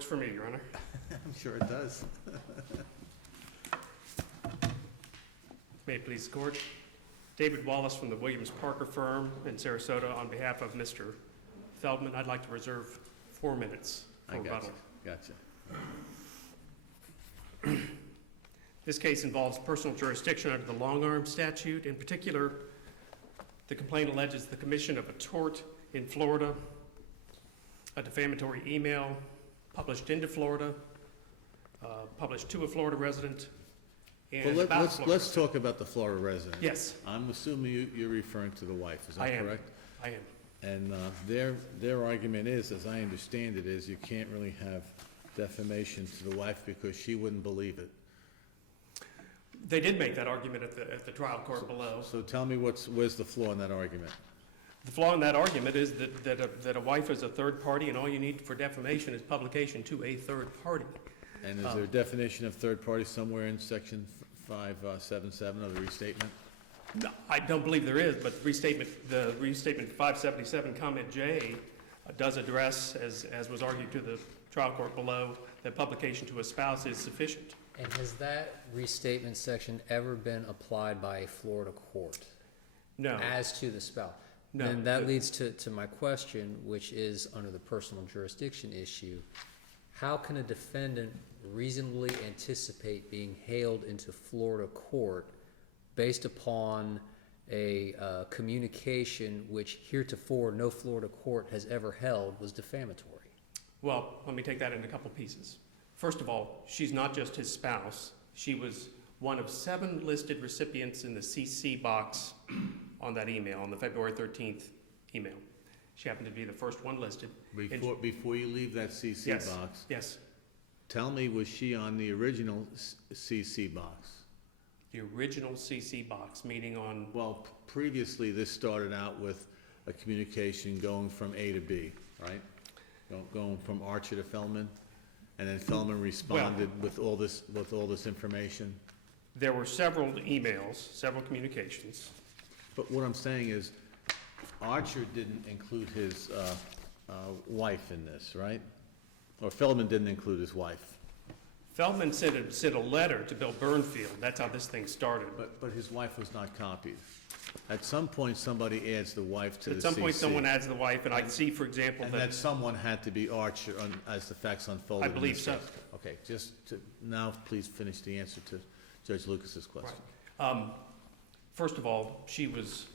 Works for me, Your Honor. I'm sure it does. May it please the court. David Wallace from the Williams Parker firm in Sarasota on behalf of Mr. Feldman. I'd like to reserve 4 minutes for rebuttal. Gotcha. This case involves personal jurisdiction under the long-arm statute. In particular, the complaint alleges the commission of a tort in Florida, a defamatory email published into Florida, published to a Florida resident, and Well, about Florida. let's talk about the Florida resident. Yes. I'm assuming you're referring to the wife, is that correct? I am. And their argument is, as I understand it, is you can't really have defamation to the wife because she wouldn't believe it. They did make that argument at the trial court below. So tell me where's the flaw in that argument? The flaw in that argument is that a wife is a third party, and all you need for defamation is publication to a third party. And is there a definition of third party somewhere in section 577 of the restatement? No, I don't believe there is, but the restatement 577 comment J does address, as was argued to the trial court below, that publication to a spouse is sufficient. And has that restatement section ever been applied by a Florida court? No. As to the spouse? No. Then that leads to my question, which is under the personal jurisdiction issue. How can a defendant reasonably anticipate being hailed into Florida court based upon a communication which heretofore no Florida court has ever held was defamatory? Well, let me take that in a couple pieces. First of all, she's not just his spouse. She was one of 7 listed recipients in the CC box on that email, on the February 13th email. She happened to be the first one listed. Before you leave that CC box, Yes. tell me, was she on the original CC box? The original CC box, meaning on... Well, previously this started out with a communication going from A to B, right? Going from Archer to Feldman, and then Feldman responded with all this information. There were several emails, several communications. But what I'm saying is, Archer didn't include his wife in this, right? Or Feldman didn't include his wife. Feldman sent a letter to Bill Burnfield. That's how this thing started. But his wife was not copied. At some point, somebody adds the wife to the CC. At some point, someone adds the wife, and I can see, for example, And that someone had to be Archer as the facts unfolded. I believe so. Okay, now please finish the answer to Judge Lucas's question. Right. First of all, she was,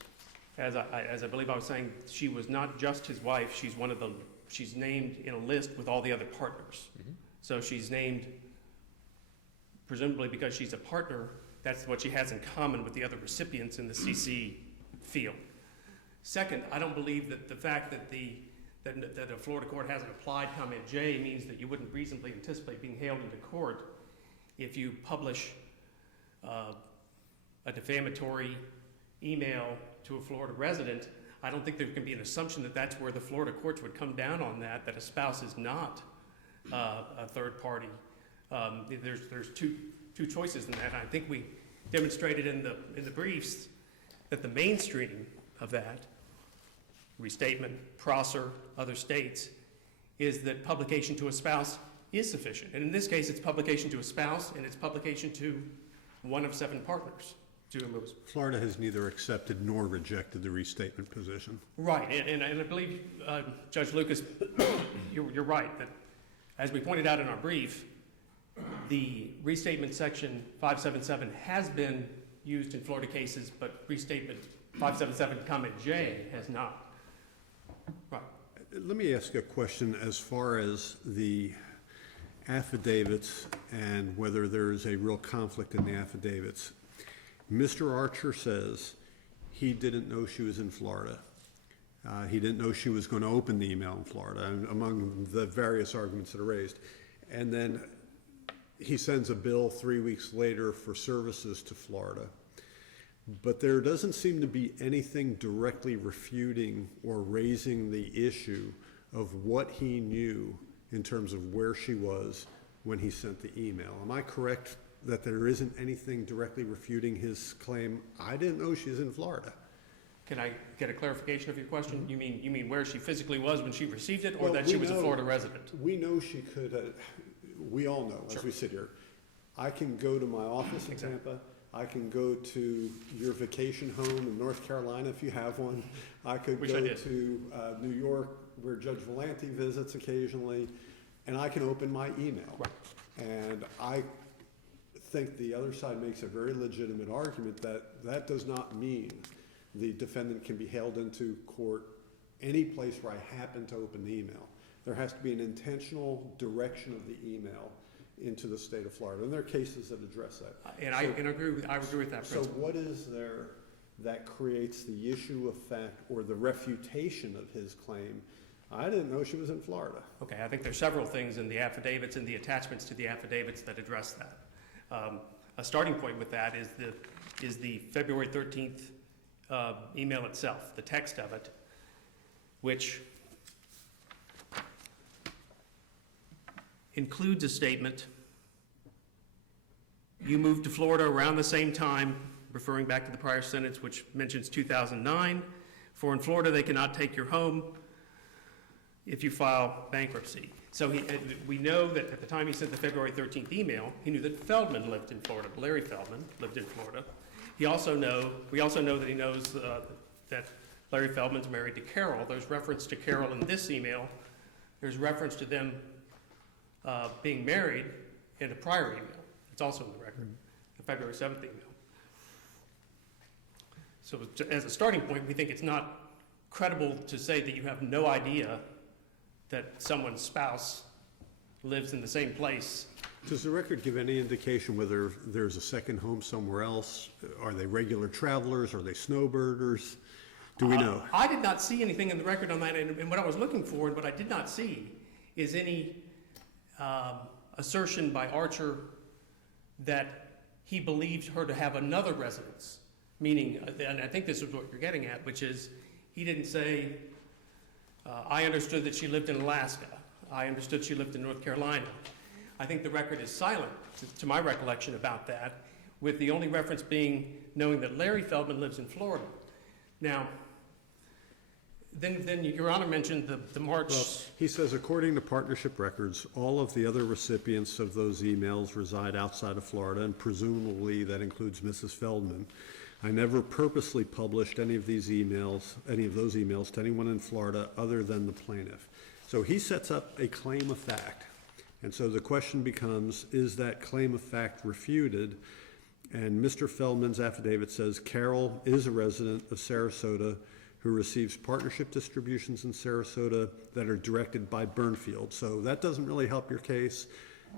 as I believe I was saying, she was not just his wife. She's named in a list with all the other partners. Mm-hmm. So she's named, presumably because she's a partner, that's what she has in common with the other recipients in the CC field. Second, I don't believe that the fact that that a Florida court hasn't applied comment J means that you wouldn't reasonably anticipate being hailed into court if you publish a defamatory email to a Florida resident. I don't think there can be an assumption that that's where the Florida courts would come down on that a spouse is not a third party. There's two choices in that. I think we demonstrated in the briefs that the mainstream of that, restatement, Prosser, other states, is that publication to a spouse is sufficient. And in this case, it's publication to a spouse, and it's publication to one of 7 partners. Florida has neither accepted nor rejected the restatement position. Right, and I believe, Judge Lucas, you're right, that as we pointed out in our brief, the restatement section 577 has been used in Florida cases, but restatement 577 comment J has not. Right. Let me ask a question as far as the affidavits and whether there is a real conflict in the affidavits. Mr. Archer says he didn't know she was in Florida. He didn't know she was going to open the email in Florida, among the various arguments that are raised. And then he sends a bill 3 weeks later for services to Florida. But there doesn't seem to be anything directly refuting or raising the issue of what he knew in terms of where she was when he sent the email. Am I correct that there isn't anything directly refuting his claim, I didn't know she's in Florida? Can I get a clarification of your question? You mean where she physically was when she received it, or Well, that we she was a know- Florida resident? We know she could, we all know, as Sure. we sit here. I can go to my office in Exactly. Tampa. I can go to your vacation home in North Carolina if you have one. I could Which go I did. to New York where Judge Volante visits occasionally, and I can open my email. Right. And I think the other side makes a very legitimate argument that that does not mean the defendant can be held into court any place where I happen to open the email. There has to be an intentional direction of the email into the state of Florida, and there are cases that address that. And I agree with that So principle. what is there that creates the issue of fact or the refutation of his claim? I didn't know she was in Florida. Okay, I think there's several things in the affidavits and the attachments to the affidavits that address that. A starting point with that is the February 13th email itself, the text of it, which includes a statement, "You moved to Florida around the same time," referring back to the prior sentence, which mentions 2009. "For in Florida, they cannot take your home if you file bankruptcy." So we know that at the time he sent the February 13th email, he knew that Feldman lived in Florida, Larry Feldman lived in Florida. We also know that he knows that Larry Feldman's married to Carol. There's reference to Carol in this email. There's reference to them being married in a prior email. It's also in the record, the February 7th email. So as a starting point, we think it's not credible to say that you have no idea that someone's spouse lives in the same place. Does the record give any indication whether there's a second home somewhere else? Are they regular travelers? Are they snowbirders? Do we know? I did not see anything in the record on that, and what I was looking for and what I did not see is any assertion by Archer that he believed her to have another residence, meaning, and I think this is what you're getting at, which is he didn't say, I understood that she lived in Alaska. I understood she lived in North Carolina. I think the record is silent, to my recollection, about that, with the only reference being knowing that Larry Feldman lives in Florida. Now, then Your Honor mentioned the March. Well, he says, according to partnership records, all of the other recipients of those emails reside outside of Florida, and presumably that includes Mrs. Feldman. I never purposely published any of those emails to anyone in Florida other than the plaintiff. So he sets up a claim of fact. And so the question becomes, is that claim of fact refuted? And Mr. Feldman's affidavit says Carol is a resident of Sarasota who receives partnership distributions in Sarasota that are directed by Burnfield. So that doesn't really help your case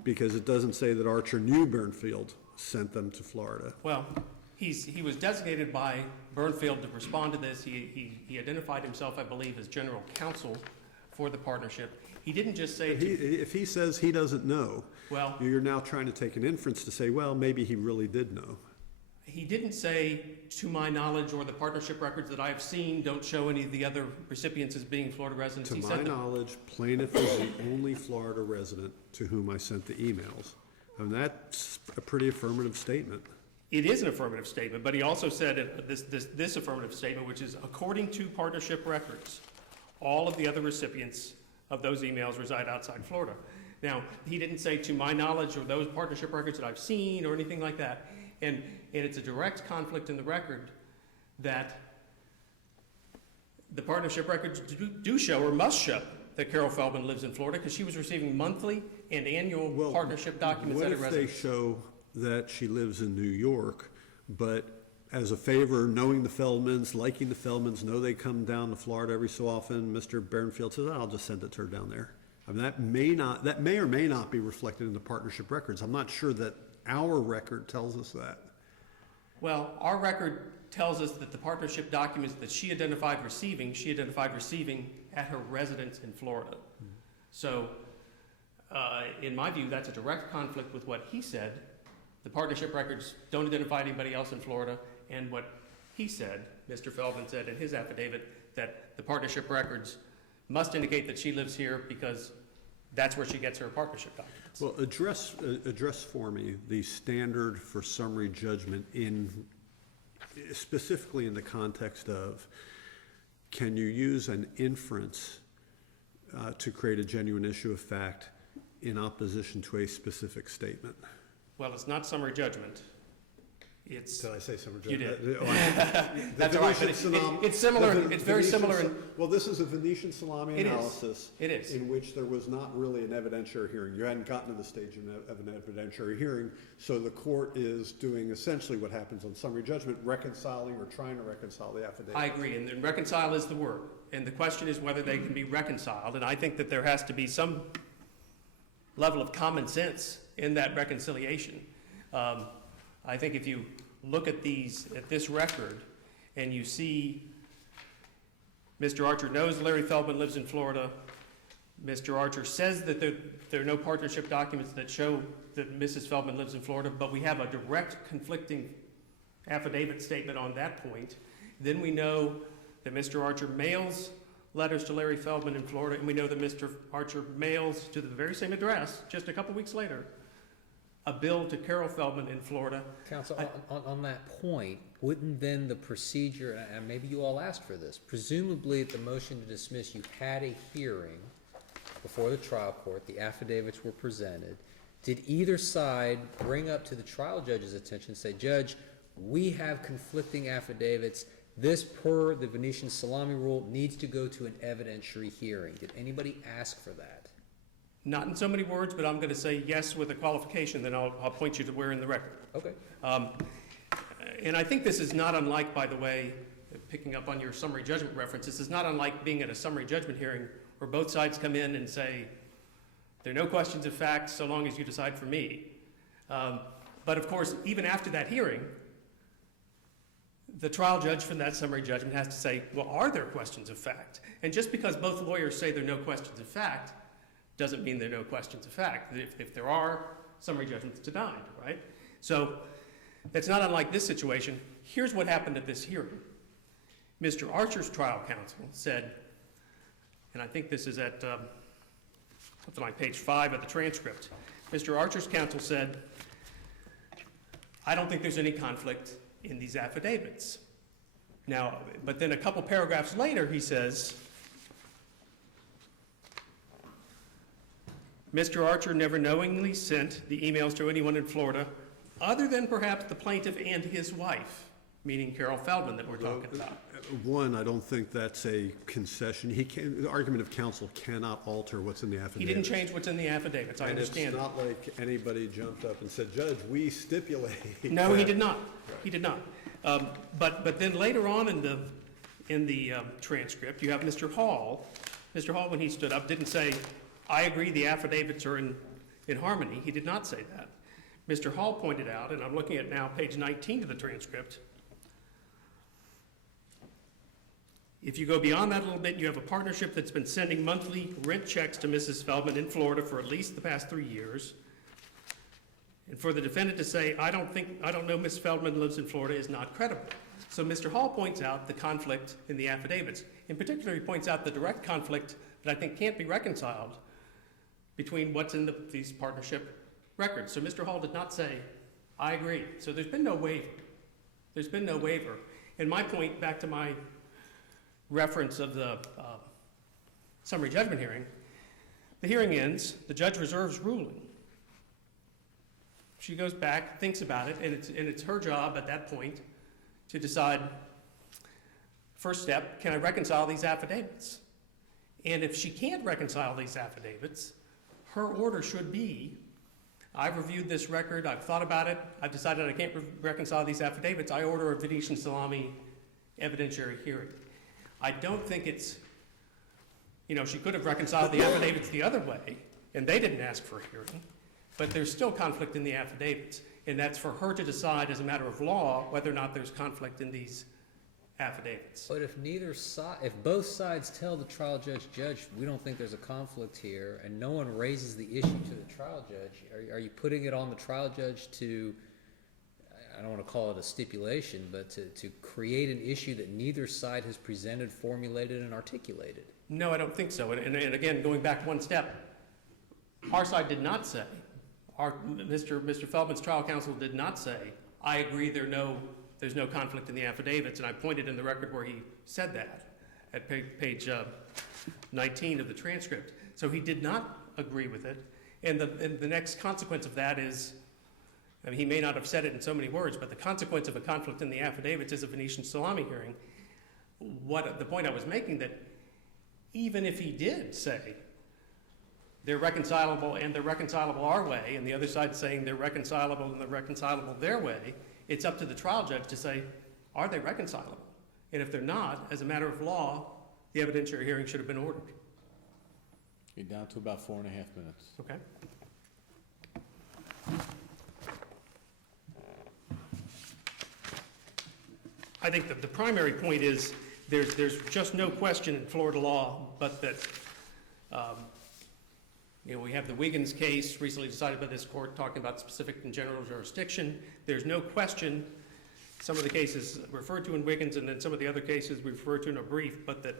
because it doesn't say that Archer knew Burnfield sent them to Florida. Well, he was designated by Burnfield to respond to this. He identified himself, I believe, as general counsel for the partnership. He didn't just say If he says he doesn't know, well, you're now trying to take an inference to say, well, maybe he really did know. he didn't say, to my knowledge, or the partnership records that I've seen don't show any of the other recipients as being Florida residents. To He my said that. knowledge, plaintiff is the only Florida resident to whom I sent the emails. And that's a pretty affirmative statement. It is an affirmative statement, but he also said this affirmative statement, which is, according to partnership records, all of the other recipients of those emails reside outside Florida. Now, he didn't say, to my knowledge, or those partnership records that I've seen, or anything like that. And it's a direct conflict in the record that the partnership records do show, or must show, that Carol Feldman lives in Florida, because she was receiving monthly and annual partnership documents at her What if they residence. show that she lives in New York, but as a favor, knowing the Feldmans, liking the Feldmans, know they come down to Florida every so often, Mr. Burnfield says, I'll just send it to her down there. I mean, that may or may not be reflected in the partnership records. I'm not sure that our record tells us that. Well, our record tells us that the partnership documents that she identified receiving at her residence in Florida. So, in my view, that's a direct conflict with what he said. The partnership records don't identify anybody else in Florida, and what he said, Mr. Feldman said in his affidavit, that the partnership records must indicate that she lives here because that's where she gets her partnership documents. Well, address for me the standard for summary judgment in specifically in the context of, can you use an inference to create a genuine issue of fact in opposition to a specific statement? Well, it's not summary judgment. It's, Did I say summary you judgment? did. That's all right, but it's similar, it's very similar. Well, this is a Venetian salami It is. analysis. It is. In which there was not really an evidentiary hearing. You hadn't gotten to the stage of an evidentiary hearing, so the court is doing essentially what happens on summary judgment, reconciling or trying to reconcile the affidavit. I agree, and reconcile is the word. And the question is whether they can be reconciled, and I think that there has to be some level of common sense in that reconciliation. I think if you look at this record, and you see Mr. Archer knows Larry Feldman lives in Florida, Mr. Archer says that there are no partnership documents that show that Mrs. Feldman lives in Florida, but we have a direct conflicting affidavit statement on that point, then we know that Mr. Archer mails letters to Larry Feldman in Florida, and we know that Mr. Archer mails to the very same address, just a couple weeks later, a bill to Carol Feldman in Florida. Counsel, on that point, wouldn't then the procedure, and maybe you all asked for this, presumably at the motion to dismiss, you had a hearing before the trial court, the affidavits were presented. Did either side bring up to the trial judge's attention, say, Judge, we have conflicting affidavits, this per the Venetian salami rule needs to go to an evidentiary hearing? Did anybody ask for that? Not in so many words, but I'm going to say yes with a qualification, then I'll point you to where in the record. Okay. And I think this is not unlike, by the way, picking up on your summary judgment reference, this is not unlike being at a summary judgment hearing where both sides come in and say, there are no questions of fact so long as you decide for me. But of course, even after that hearing, the trial judge from that summary judgment has to say, well, are there questions of fact? And just because both lawyers say there are no questions of fact, doesn't mean there are no questions of fact. If there are, summary judgment's denied, right? So it's not unlike this situation. Here's what happened at this hearing. Mr. Archer's trial counsel said, and I think this is at something like page 5 of the transcript. Mr. Archer's counsel said, I don't think there's any conflict in these affidavits. Now, but then a couple paragraphs later, he says, Mr. Archer never knowingly sent the emails to anyone in Florida other than perhaps the plaintiff and his wife, meaning Carol Feldman that we're talking about. One, I don't think that's a concession. The argument of counsel cannot alter what's in the affidavit. He didn't change what's in the affidavits, I understand. And it's not like anybody jumped up and said, Judge, we stipulate. No, he did not. He did not. But then later on in the transcript, you have Mr. Hall. Mr. Hall, when he stood up, didn't say, I agree the affidavits are in harmony. He did not say that. Mr. Hall pointed out, and I'm looking at now page 19 of the transcript, if you go beyond that a little bit, you have a partnership that's been sending monthly rent checks to Mrs. Feldman in Florida for at least the past 3 years. And for the defendant to say, I don't know Ms. Feldman lives in Florida is not credible. So Mr. Hall points out the conflict in the affidavits. In particular, he points out the direct conflict that I think can't be reconciled between what's in these partnership records. So Mr. Hall did not say, I agree. So there's been no waiver. There's been no waiver. And my point, back to my reference of the summary judgment hearing, the hearing ends, the judge reserves ruling. She goes back, thinks about it, and it's her job at that point to decide, first step, can I reconcile these affidavits? And if she can't reconcile these affidavits, her order should be, I've reviewed this record, I've thought about it, I've decided I can't reconcile these affidavits, I order a Venetian salami evidentiary hearing. I don't think it's, she could have reconciled the affidavits the other way, and they didn't ask for a hearing, but there's still conflict in the affidavits, and that's for her to decide as a matter of law whether or not there's conflict in these affidavits. But if if both sides tell the trial judge, we don't think there's a conflict here, and no one raises the issue to the trial judge, are you putting it on the trial judge to, I don't want to call it a stipulation, but to create an issue that neither side has presented, formulated, and articulated? No, I don't think so. And again, going back one step, our side did not say, Mr. Feldman's trial counsel did not say, I agree there are no there's no conflict in the affidavits, and I pointed in the record where he said that, at page 19 of the transcript. So he did not agree with it, and the next consequence of that is, I mean, he may not have said it in so many words, but the consequence of a conflict in the affidavits is a Venetian salami hearing. The point I was making, that even if he did say they're reconcilable and they're reconcilable our way, and the other side saying they're reconcilable and they're reconcilable their way, it's up to the trial judge to say, are they reconcilable? And if they're not, as a matter of law, the evidentiary hearing should have been ordered. You're down to about 4.5 minutes. Okay? I think that the primary point is there's just no question in Florida law, but that we have the Wiggins case recently decided by this court talking about specific and general jurisdiction. There's no question, some of the cases referred to in Wiggins and then some of the other cases we referred to in a brief, but that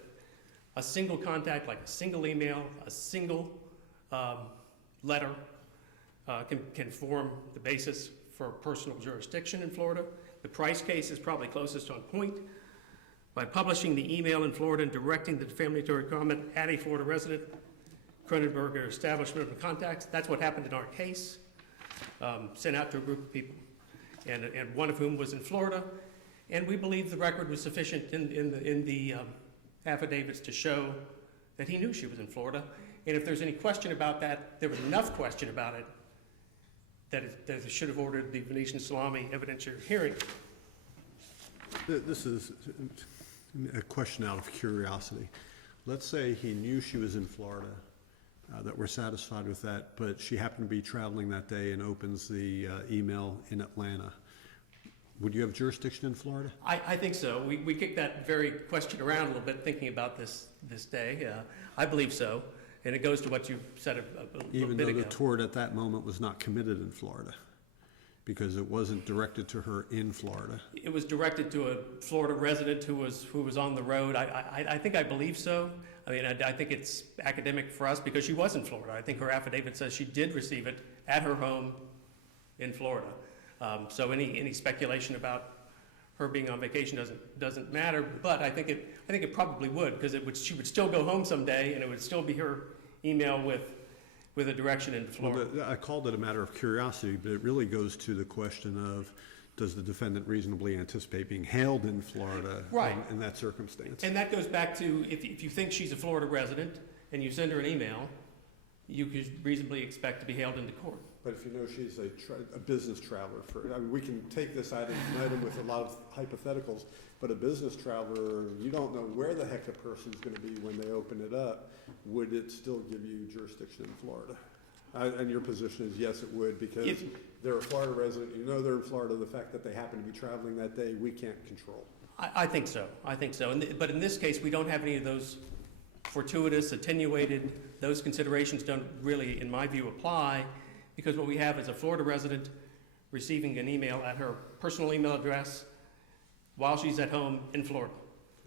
a single contact, like a single email, a single letter can form the basis for personal jurisdiction in Florida. The Price case is probably closest on point. By publishing the email in Florida and directing the defamatory comment at a Florida resident, Cronenberg establishment of contacts, that's what happened in our case, sent out to a group of people, and one of whom was in Florida. And we believe the record was sufficient in the affidavits to show that he knew she was in Florida. And if there's any question about that, there was enough question about it that it should have ordered the Venetian salami evidentiary hearing. This is a question out of curiosity. Let's say he knew she was in Florida, that we're satisfied with that, but she happened to be traveling that day and opens the email in Atlanta. Would you have jurisdiction in Florida? I think so. We kicked that very question around a little bit thinking about this day. I believe so. And it goes to what you said a little bit ago. Even though the tort at that moment was not committed in Florida, because it wasn't directed to her in Florida. It was directed to a Florida resident who was on the road. I think I believe so. I mean, I think it's academic for us because she was in Florida. I think her affidavit says she did receive it at her home in Florida. So any speculation about her being on vacation doesn't matter. But I think it probably would, because she would still go home someday, and it would still be her email with a direction into Florida. Well, I called it a matter of curiosity, but it really goes to the question of, does the defendant reasonably anticipate being hailed in Florida Right. in that circumstance? And that goes back to, if you think she's a Florida resident and you send her an email, you could reasonably expect to be hailed into court. But if you know she's a business traveler, we can take this item with a lot of hypotheticals, but a business traveler, you don't know where the heck the person's gonna be when they open it up. Would it still give you jurisdiction in Florida? And your position is yes, it would, because they're a Florida resident, you know they're in Florida, the fact that they happen to be traveling that day, we can't control. I think so. But in this case, we don't have any of those fortuitous, attenuated, those considerations don't really, in my view, apply, because what we have is a Florida resident receiving an email at her personal email address while she's at home in Florida.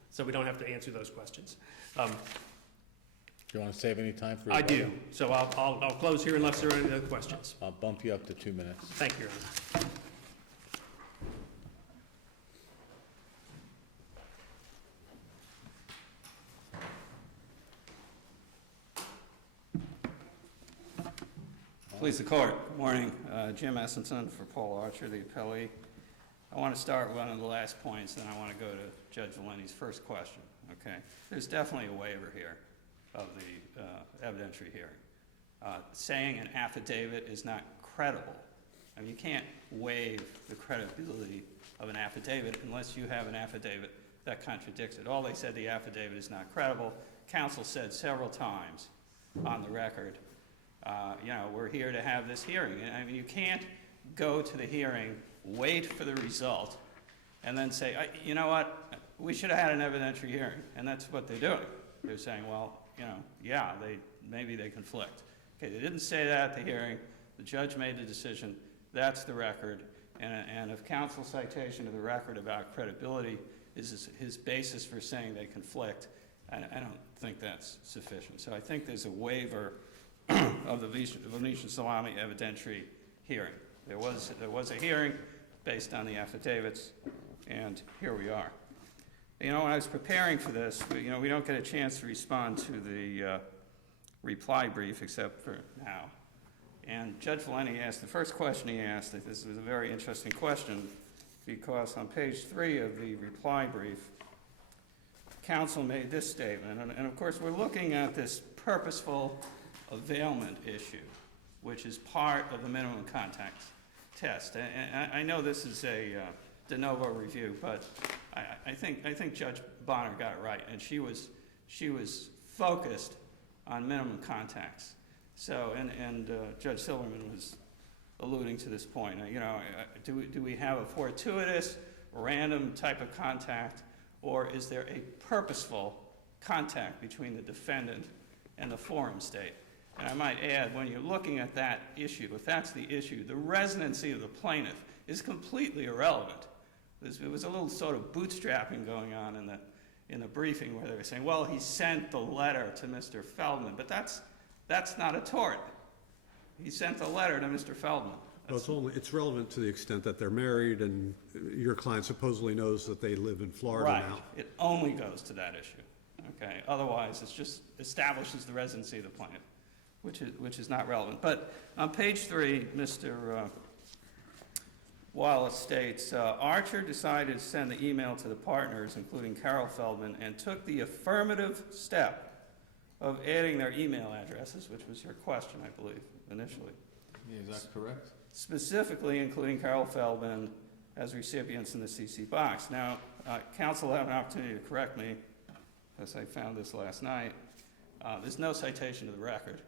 So we don't have to answer those questions. Do you want to save any time for? I do. So I'll close here unless there are any other questions. I'll bump you up to 2 minutes. Thank you, Your Honor. Please the court. Good morning. Jim Essenson for Paul Archer, the appellee. I want to start with one of the last points, then I want to go to Judge Valenti's first question. Okay. There's definitely a waiver here of the evidentiary hearing. Saying an affidavit is not credible. I mean, you can't waive the credibility of an affidavit unless you have an affidavit that contradicts it. All they said, the affidavit is not credible. Counsel said several times on the record, we're here to have this hearing. I mean, you can't go to the hearing, wait for the result, and then say, you know what, we should have had an evidentiary hearing. And that's what they're doing. They're saying, well, maybe they conflict. Okay, they didn't say that at the hearing. The judge made the decision. That's the record. And if counsel's citation of the record about credibility is his basis for saying they conflict, I don't think that's sufficient. So I think there's a waiver of the Venetian Salami evidentiary hearing. There was a hearing based on the affidavits, and here we are. You know, when I was preparing for this, we don't get a chance to respond to the reply brief except for now. And Judge Valenti asked, the first question he asked, this was a very interesting question, because on page 3 of the reply brief, counsel made this statement, and of course we're looking at this purposeful availment issue, which is part of the minimum contact test. And I know this is a de novo review, but I think Judge Bonner got it right, and she was focused on minimum contacts. So, and Judge Silverman was alluding to this point. Do we have a fortuitous, random type of contact, or is there a purposeful contact between the defendant and the forum state? And I might add, when you're looking at that issue, if that's the issue, the residency of the plaintiff is completely irrelevant. It was a little sort of bootstrapping going on in the briefing, where they were saying, well, he sent the letter to Mr. Feldman, but that's not a tort. He sent the letter to Mr. Feldman. Well, it's relevant to the extent that they're married and your client supposedly knows that they live in Florida now. Right. It only goes to that issue. Okay. Otherwise, it just establishes the residency of the plaintiff, which is not relevant. But on page 3, Mr. Wallace states, Archer decided to send the email to the partners, including Carol Feldman, and took the affirmative step of adding their email addresses, which was your question, I believe, initially. Yeah, is that correct? Specifically including Carol Feldman as recipients in the CC box. Now, counsel will have an opportunity to correct me, as I found this last night. There's no citation to the record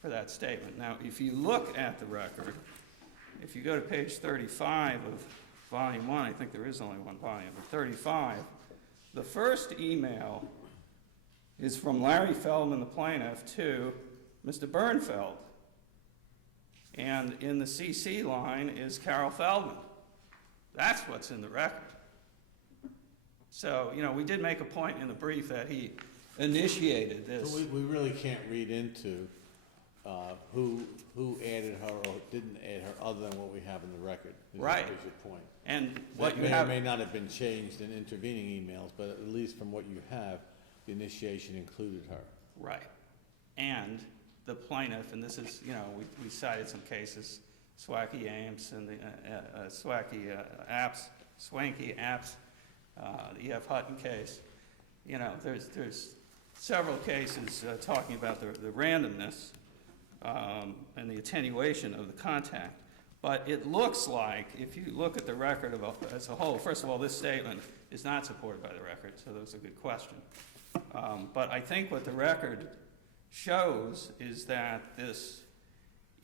for that statement. Now, if you look at the record, if you go to page 35 of volume 1, I think there is only one volume, but 35, the first email is from Larry Feldman, the plaintiff, to Mr. Bernfeld. And in the CC line is Carol Feldman. That's what's in the record. So, we did make a point in the brief that he initiated this. So we really can't read into who added her or didn't add her, other than what we have in the record. Right. Is your point. And what That you may or have, may not have been changed in intervening emails, but at least from what you have, the initiation included her. right. And the plaintiff, and this is, we cited some cases, Swanky Apps and the Swanky Apps, the E.F. Hutton case. There's several cases talking about the randomness and the attenuation of the contact. But it looks like, if you look at the record as a whole, first of all, this statement is not supported by the record, so that was a good question. But I think what the record shows is that this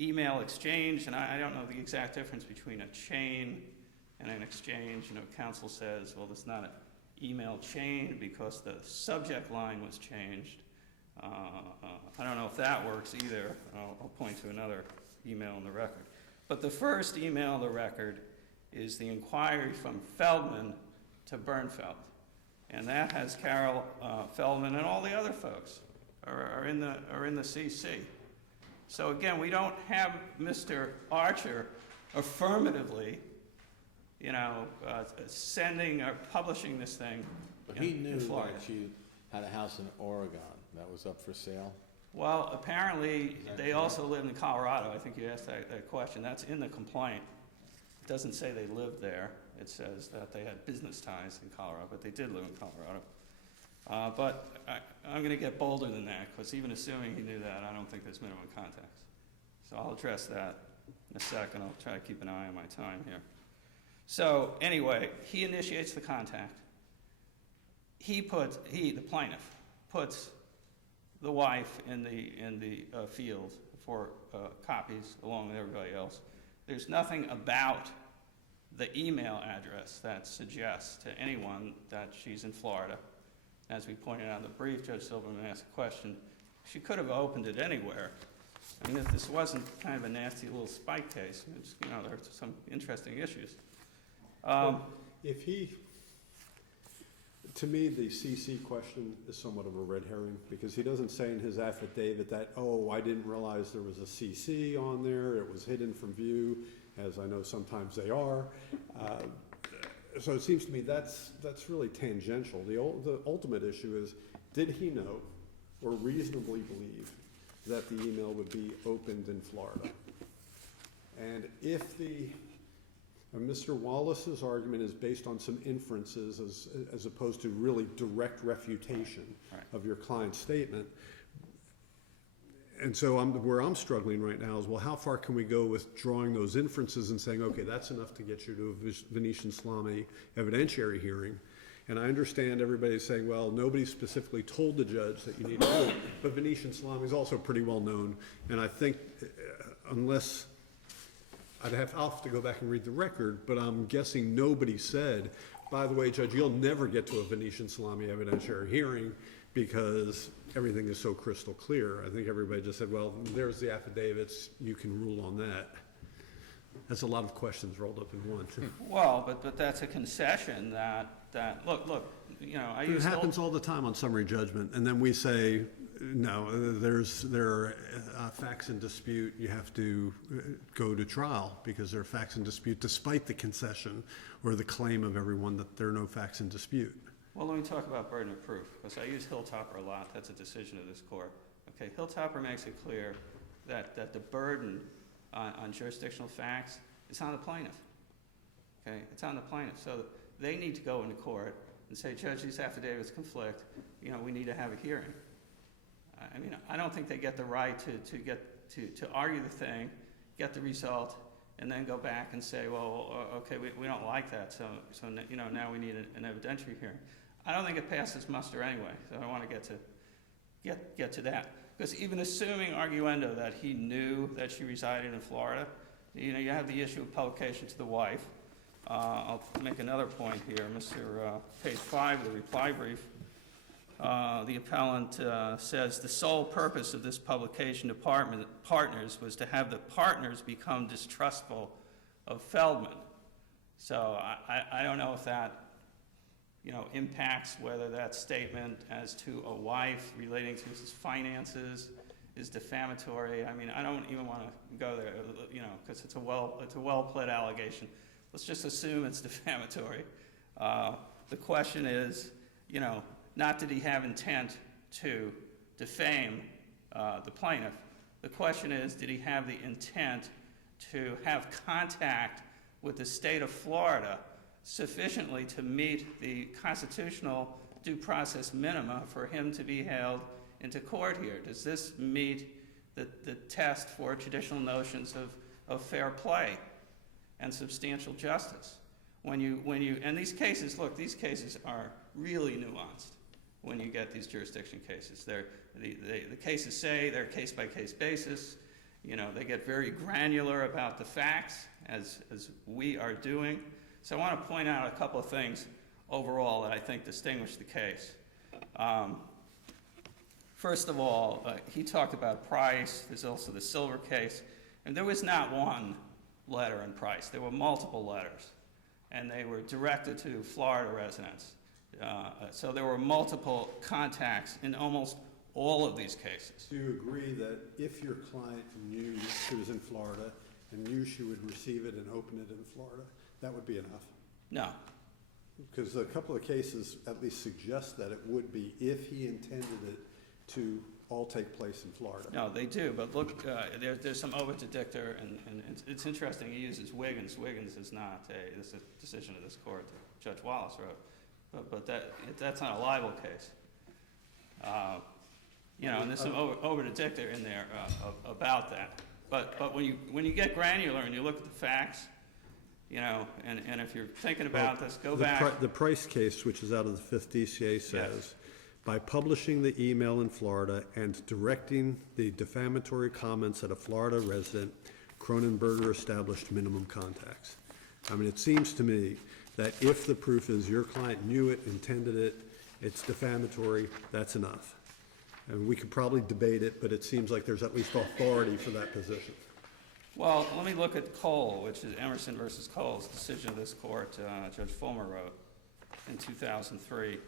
email exchange, and I don't know the exact difference between a chain and an exchange. Counsel says, well, it's not an email chain because the subject line was changed. I don't know if that works either. I'll point to another email in the record. But the first email in the record is the inquiry from Feldman to Bernfeld. And that has Carol Feldman and all the other folks are in the CC. So again, we don't have Mr. Archer affirmatively, sending or publishing this thing But he knew in Florida. that she had a house in Oregon that was up for sale. Well, apparently, Is that they correct? also lived in Colorado. I think you asked that question. That's in the complaint. It doesn't say they lived there. It says that they had business ties in Colorado, but they did live in Colorado. But I'm going to get bolder than that, because even assuming he knew that, I don't think there's minimum contacts. So I'll address that in a second. I'll try to keep an eye on my time here. So anyway, he initiates the contact. The plaintiff, puts the wife in the field for copies along with everybody else. There's nothing about the email address that suggests to anyone that she's in Florida. As we pointed out in the brief, Judge Silverman asked a question. She could have opened it anywhere. I mean, if this wasn't kind of a nasty little spike case, there are some interesting issues. To me, the CC question is somewhat of a red herring, because he doesn't say in his affidavit that, I didn't realize there was a CC on there, it was hidden from view, as I know sometimes they are. So it seems to me that's really tangential. The ultimate issue is, did he know or reasonably believe that the email would be opened in Florida? And if Mr. Wallace's argument is based on some inferences as opposed to really direct refutation Right. of your client's statement. And so where I'm struggling right now is, well, how far can we go with drawing those inferences and saying, okay, that's enough to get you to a Venetian Salami evidentiary hearing? And I understand everybody's saying, well, nobody specifically told the judge that you need to do it, but Venetian Salami is also pretty well known. And I think unless, I'll have to go back and read the record, but I'm guessing nobody said, by the way, Judge, you'll never get to a Venetian Salami evidentiary hearing because everything is so crystal clear. I think everybody just said, well, there's the affidavits, you can rule on that. That's a lot of questions rolled up in one. Well, but that's a concession that, look, you know, It happens all the time on summary judgment, and then we say, no, there are facts in dispute, you have to go to trial because there are facts in dispute despite the concession or the claim of everyone that there are no facts in dispute. Well, let me talk about burden of proof, because I use Hilltopper a lot. That's a decision of this court. Okay, Hilltopper makes it clear that the burden on jurisdictional facts is on the plaintiff. Okay, it's on the plaintiff. So they need to go into court and say, Judge, these affidavits conflict. You know, we need to have a hearing. I mean, I don't think they get the right to argue the thing, get the result, and then go back and say, well, okay, we don't like that, so you know, now we need an evidentiary hearing. I don't think it passes muster anyway, so I want to get to that. Because even assuming arguendo that he knew that she resided in Florida, you know, you have the issue of publication to the wife. I'll make another point here. Page 5 of the reply brief, the appellant says the sole purpose of this publication to partners was to have the partners become distrustful of Feldman. So I don't know if that, you know, impacts whether that statement as to a wife relating to his finances is defamatory. I mean, I don't even want to go there, you know, because it's a well-pled allegation. Let's just assume it's defamatory. The question is, you know, not did he have intent to defame the plaintiff. The question is, did he have the intent to have contact with the state of Florida sufficiently to meet the constitutional due process minima for him to be held into court here? Does this meet the test for traditional notions of fair play and substantial justice? And these cases, look, these cases are really nuanced when you get these jurisdiction cases. The cases say they're case-by-case basis. You know, they get very granular about the facts, as we are doing. So I want to point out a couple of things overall that I think distinguish the case. First of all, he talked about Price. There's also the Silver case. And there was not one letter in Price. There were multiple letters. And they were directed to Florida residents. So there were multiple contacts in almost all of these cases. Do you agree that if your client knew she was in Florida and knew she would receive it and open it in Florida, that would be enough? No. Because a couple of cases at least suggest that it would be if he intended it to all take place in Florida. No, they do, but look, there's some obiter dicta, and it's interesting, he uses Wiggins. Wiggins is not this is a decision of this court that Judge Wallace wrote, but that's not a libel case. You know, and there's some obiter dicta in there about that. But when you get granular and you look at the facts, you know, and if you're thinking about this, go back. The Price case, which is out of the 5th DCA, says, yes, by publishing the email in Florida and directing the defamatory comments at a Florida resident, Cronenberger established minimum contacts. I mean, it seems to me that if the proof is your client knew it, intended it, it's defamatory, that's enough. And we could probably debate it, but it seems like there's at least authority for that position. Well, let me look at Cole, which is Emerson versus Cole's decision of this court, Judge Fulmer wrote in 2003.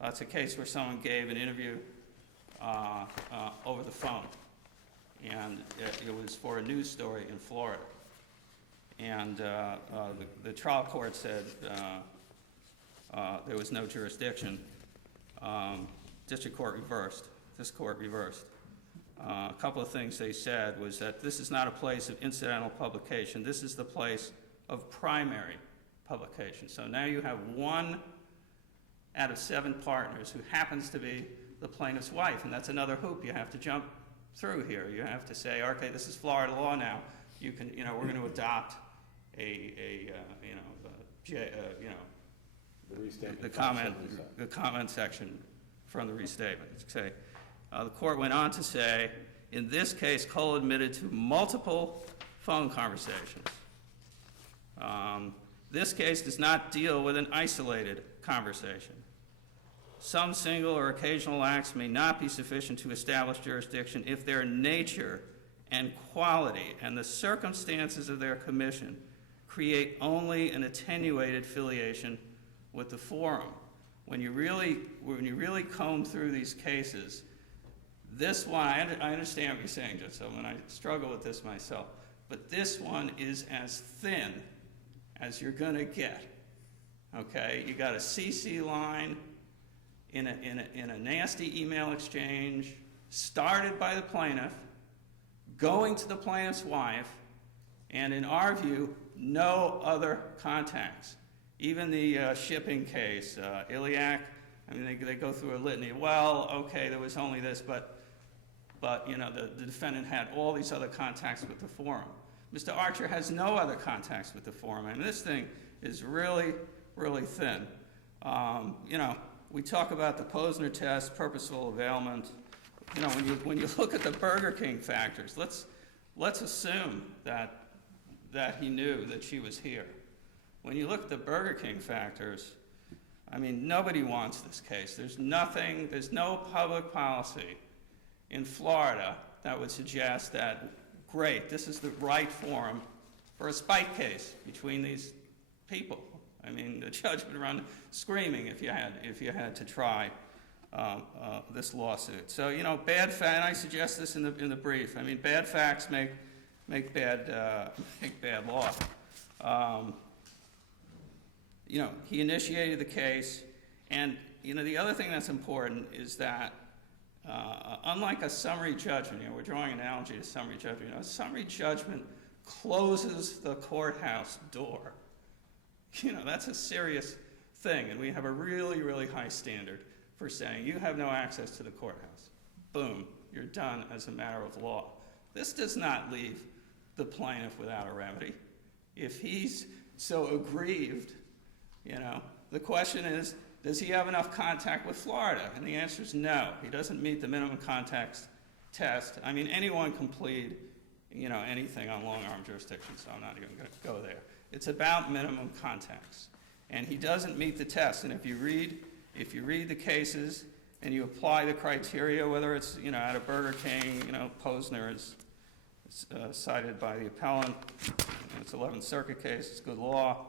It's a case where someone gave an interview over the phone, and it was for a news story in Florida. And the trial court said, there was no jurisdiction. District court reversed. This court reversed. A couple of things they said was that this is not a place of incidental publication. This is the place of primary publication. So now you have 1 out of 7 partners who happens to be the plaintiff's wife, and that's another hoop you have to jump through here. You have to say, okay, this is Florida law now. You can, we're going to adopt the comment section from the restatement. Say, the court went on to say, in this case, Cole admitted to multiple phone conversations. This case does not deal with an isolated conversation. Some single or occasional acts may not be sufficient to establish jurisdiction if their nature and quality and the circumstances of their commission create only an attenuated affiliation with the forum. When you really comb through these cases, this one, I understand what you're saying, Judge Sullivan, I struggle with this myself, but this one is as thin as you're gonna get, okay? You got a CC line in a nasty email exchange started by the plaintiff, going to the plaintiff's wife, and in our view, no other contacts. Even the shipping case, Iliac, I mean, they go through a litany. Well, okay, there was only this, but the defendant had all these other contacts with the forum. Mr. Archer has no other contacts with the forum. I mean, this thing is really, really thin. We talk about the Posner test, purposeful availment. When you look at the Burger King factors, let's assume that he knew that she was here. When you look at the Burger King factors, I mean, nobody wants this case. There's no public policy in Florida that would suggest that, great, this is the right forum for a spite case between these people. I mean, the judge would run screaming if you had to try this lawsuit. So, bad facts, and I suggest this in the brief. I mean, bad facts make bad law. He initiated the case, and the other thing that's important is that unlike a summary judgment, we're drawing an analogy to summary judgment. A summary judgment closes the courthouse door. That's a serious thing, and we have a really, really high standard for saying you have no access to the courthouse. Boom, you're done as a matter of law. This does not leave the plaintiff without a remedy. If he's so aggrieved, the question is, does he have enough contact with Florida? And the answer is no. He doesn't meet the minimum contacts test. I mean, anyone can plead, anything on long-arm jurisdiction, so I'm not even going to go there. It's about minimum contacts, and he doesn't meet the test. And if you read the cases and you apply the criteria, whether it's at a Burger King, Posner is cited by the appellant. It's 11th Circuit case. It's good law.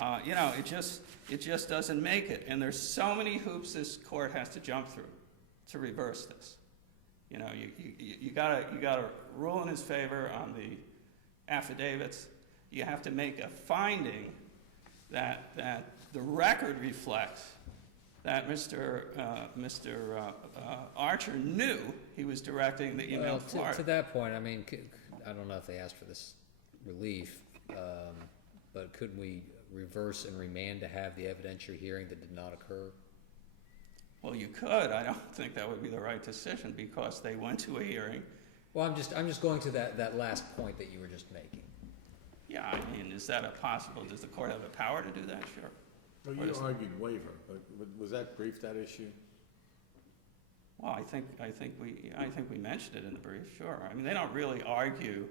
It just doesn't make it. And there's so many hoops this court has to jump through to reverse this. You gotta rule in his favor on the affidavits. You have to make a finding that the record reflects that Mr. Archer knew he was directing the email to Florida. To that point, I mean, I don't know if they asked for this relief, but couldn't we reverse and remand to have the evidentiary hearing that did not occur? Well, you could. I don't think that would be the right decision because they went to a hearing. Well, I'm just going to that last point that you were just making. Yeah, I mean, is that a possible? Does the court have the power to do that? Sure. Well, you argued waiver, but was that brief, that issue? Well, I think we mentioned it in the brief. Sure. I mean, they don't really argue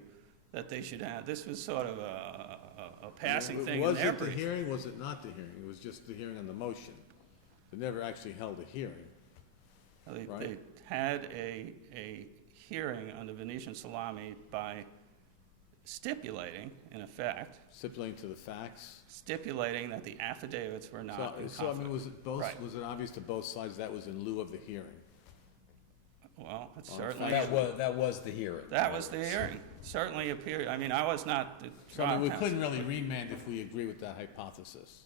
that they should have. This was sort of a passing thing in their brief. Was it the hearing? Was it not the hearing? It was just the hearing on the motion. They never actually held a hearing. They had a hearing on the Venetian Salami by stipulating, in effect. Stipulating to the facts? Stipulating that the affidavits were not in conflict. So, I mean, was it both? Right. Was it obvious to both sides that was in lieu of the hearing? Well, it certainly. That was the hearing. That was the hearing. Certainly appeared. I mean, I was not the So, I trial mean, we counsel. couldn't really remand if we agree with that hypothesis.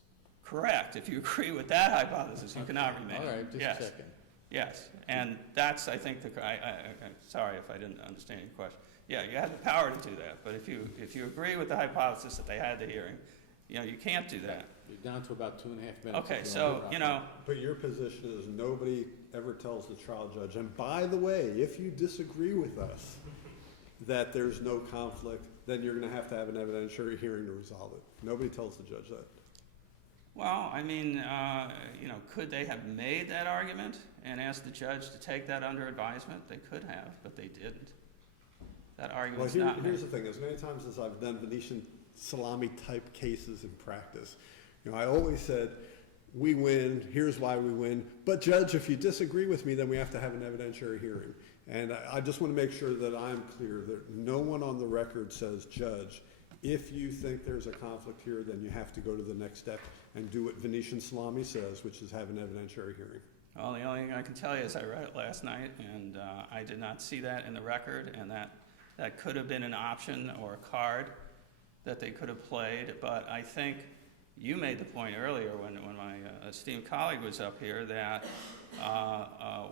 correct. If you agree with that hypothesis, you cannot remain. All right, Yes. just checking. Yes, and that's, I think, I'm sorry if I didn't understand your question. Yeah, you have the power to do that, but if you agree with the hypothesis that they had the hearing, you can't do that. You're down to about 2.5 minutes. Okay, if so, wanna wrap up. But your position is nobody ever tells the trial judge, and by the way, if you disagree with us that there's no conflict, then you're gonna have an evidentiary hearing to resolve it. Nobody tells the judge that. Well, I mean, could they have made that argument and asked the judge to take that under advisement? They could have, but they didn't. That Well, argument's not made. here's the thing, as many times as I've done Venetian salami type cases in practice, I always said, we win, here's why we win, but judge, if you disagree with me, then we have to have an evidentiary hearing. And I just want to make sure that I'm clear, that no one on the record says, judge, if you think there's a conflict here, then you have to go to the next step and do what Venetian salami says, which is have an evidentiary hearing. Well, the only thing I can tell you is I read it last night, and I did not see that in the record, and that could have been an option or a card that they could have played, but I think you made the point earlier when my esteemed colleague was up here that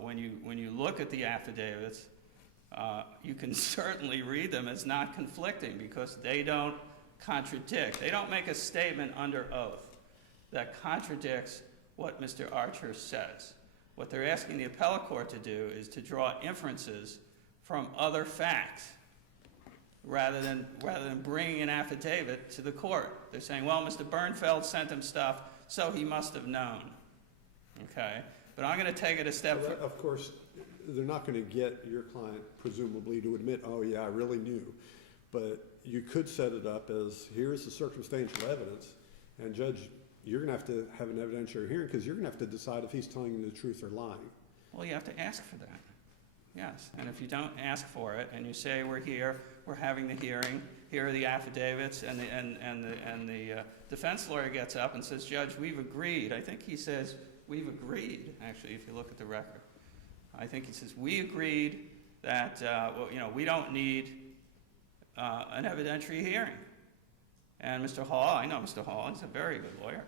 when you look at the affidavits, you can certainly read them as not conflicting because they don't contradict. They don't make a statement under oath that contradicts what Mr. Archer says. What they're asking the appellate court to do is to draw inferences from other facts rather than bringing an affidavit to the court. They're saying, well, Mr. Bernfeld sent him stuff, so he must have known. Okay? But I'm going to take it a step further. Of course, they're not going to get your client presumably to admit, oh yeah, I really knew. But you could set it up as, here's the circumstantial evidence, and judge, you're going to have an evidentiary hearing because you're going to have to decide if he's telling you the truth or lying. Well, you have to ask for that. Yes, and if you don't ask for it and you say we're here, we're having the hearing, here are the affidavits, and the defense lawyer gets up and says, Judge, we've agreed. I think he says, we've agreed, actually, if you look at the record. I think he says, we agreed that, we don't need an evidentiary hearing. And Mr. Hall, I know Mr. Hall, he's a very good lawyer,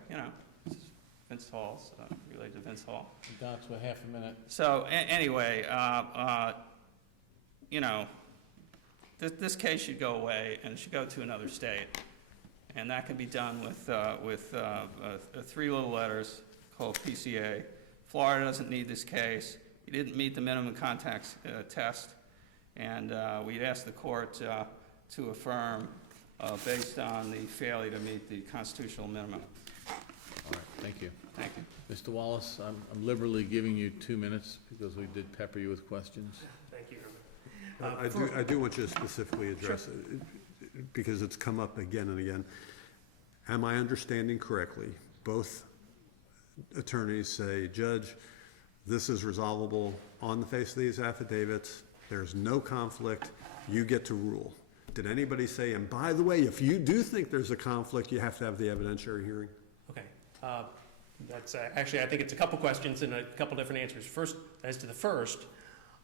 Vince Hall's related to Vince Hall. Down to a half a minute. So anyway, this case should go away and it should go to another state, and that can be done with 3 little letters called PCA. Florida doesn't need this case. He didn't meet the minimum contacts test, and we'd ask the court to affirm based on the failure to meet the constitutional minimum. All right, thank you. Thank you. Mr. Wallace, I'm liberally giving you 2 minutes because we did pepper you with questions. Thank you. I do want you to specifically address it, because it's come up again and again. Am I understanding correctly? Both attorneys say, Judge, this is resolvable on the face of these affidavits. There's no conflict. You get to rule. Did anybody say, and by the way, if you do think there's a conflict, you have to have the evidentiary hearing? Okay. That's actually, I think it's a couple questions and a couple different answers. First, as to the first,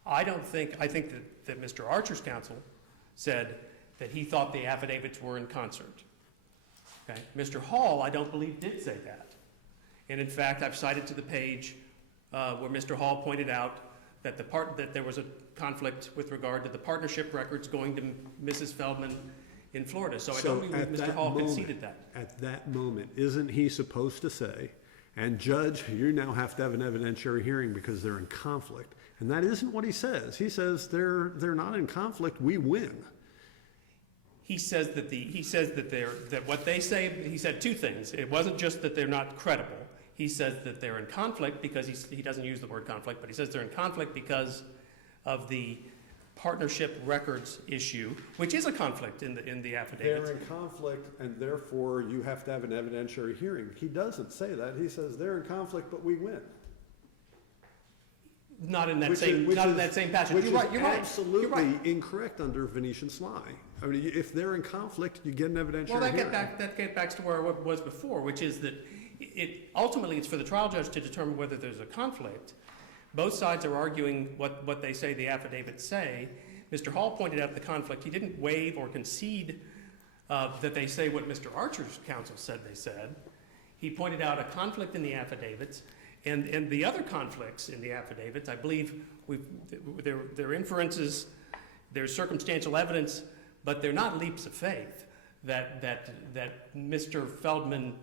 I think that Mr. Archer's counsel said that he thought the affidavits were in concert. Okay. Mr. Hall, I don't believe, did say that. And in fact, I've cited to the page where Mr. Hall pointed out that that there was a conflict with regard to the partnership records going to Mrs. Feldman in Florida. So I don't believe Mr. Hall conceded that. At that moment, isn't he supposed to say, and Judge, you now have to have an evidentiary hearing because they're in conflict? And that isn't what he says. He says they're not in conflict, we win. He says that what they say, he said 2 things. It wasn't just that they're not credible. He says that they're in conflict because he doesn't use the word conflict, but he says they're in conflict because of the partnership records issue, which is a conflict in the affidavits. They're in conflict, and therefore you have to have an evidentiary hearing. He doesn't say that. He says they're in conflict, but we win. Not in that same passage. Which You're right. You're absolutely right. incorrect under Venetian sly. I mean, if they're in conflict, you get an evidentiary Well, hearing. that gets back to where it was before, which is that ultimately it's for the trial judge to determine whether there's a conflict. Both sides are arguing what they say the affidavits say. Mr. Hall pointed out the conflict. He didn't waive or concede that they say what Mr. Archer's counsel said they said. He pointed out a conflict in the affidavits, and the other conflicts in the affidavits, I believe they're inferences, there's circumstantial evidence, but they're not leaps of faith that Mr. Feldman